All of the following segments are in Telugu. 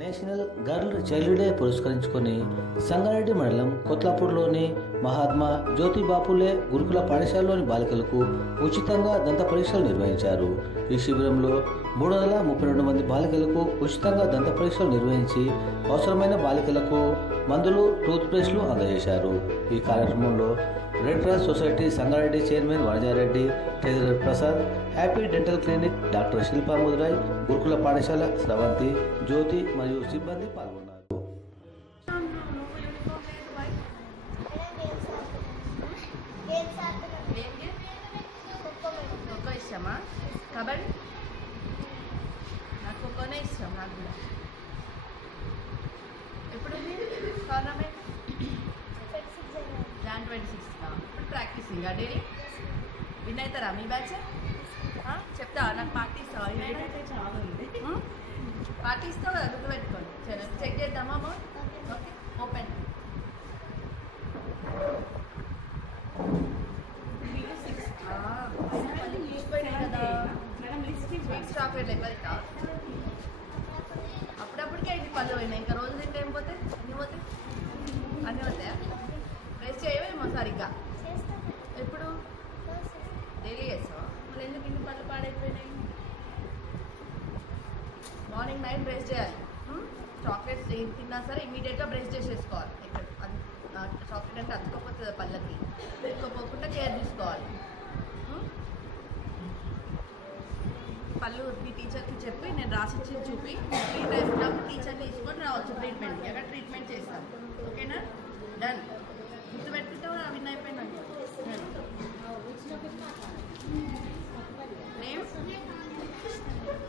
నేషనల్ గర్ల్ చైల్డ్ డే పురస్కరించుకొని సంగారెడ్డి మండలం కొత్లాపూర్లోని మహాత్మా జ్యోతి బాపులే గురుకుల పాఠశాలలోని బాలికలకు ఉచితంగా దంత పరీక్షలు నిర్వహించారు. ఈ శిబిరంలో మూడు వందల ముప్పై రెండు మంది బాలికలకు ఉచితంగా దంత పరీక్షలు నిర్వహించి అవసరమైన బాలికలకు మందులు టూత్ బ్రష్లు అందజేశారు. ఈ కార్యక్రమంలో red cross society Sangareddy chairman Varajareddy treasurer Prasad happy dental clinic doctor Shilpa Mudurai గురుకుల పాఠశాల స్రవంతి జ్యోతి మరియు సిబ్బంది పాల్గొన్నారు. ఇష్టమా కబడ్డీ నాకు ఇష్టం నాకు కూడా ఎప్పుడు టోర్నమెంట్ జాన్ ట్వంటీ సిక్స్ ఇప్పుడు ప్రాక్టీసింగ్ డైలీ విన్ అవుతారా మీ బ్యాచ్ చెప్తా నాకు పార్టీ ఇస్తావా చాలా ఉంది పార్టీ ఇస్తావు కదా గుర్తుపెట్టుకోండి. సరే చెక్ చేద్దామా amount okay. Open sweets chocolate ఎక్కువ సరిగ్గా. ఎప్పుడు? డైలీ చేస్తావా మరి ఎందుకు ఇన్ని పళ్ళు పాడైపోయినాయి? మార్నింగ్ నైట్ బ్రష్ చేయాలి. చాక్లెట్స్ ఏం తిన్నా సరే ఇమీడియట్గా బ్రష్ చేసేసుకోవాలి. ఇక్కడ చాక్లెట్ అంటే అతుక్కోపోతుంది పళ్ళకి అతుక్కోపోకుండా కేర్ తీసుకోవాలి Hmm? పళ్ళు మీ టీచర్కి చెప్పి నేను రాసిచ్చి చూపి ఈ టైంలో టీచర్ తీసుకొని రావచ్చు. ట్రీట్మెంట్కి అక్కడ ట్రీట్మెంట్ చేస్తాను ఓకేనా డన్ గుర్తుపెట్టుకుంటే విన్ అయిపోయినాక name?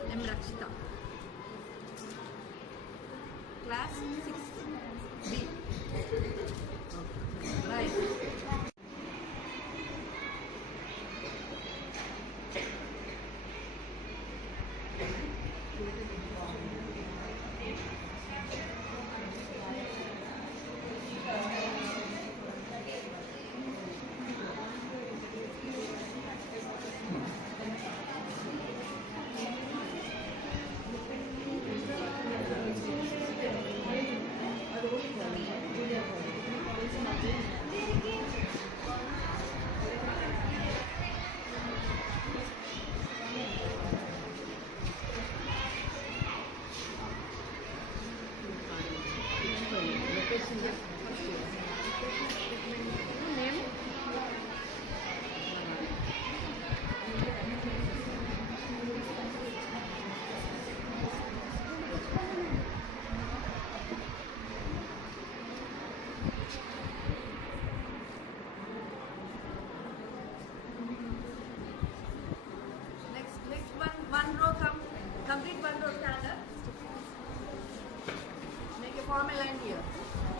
Name Rakshitha. Class six complete one row stand up. Make a formal line here.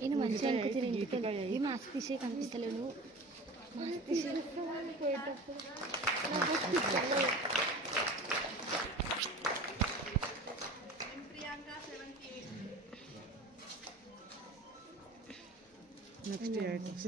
నేను మంచిగా అనుకుంటే ఇంటికి వెళ్ళాలి మాస్క్ తీసే కనిపిస్తలేను. Next items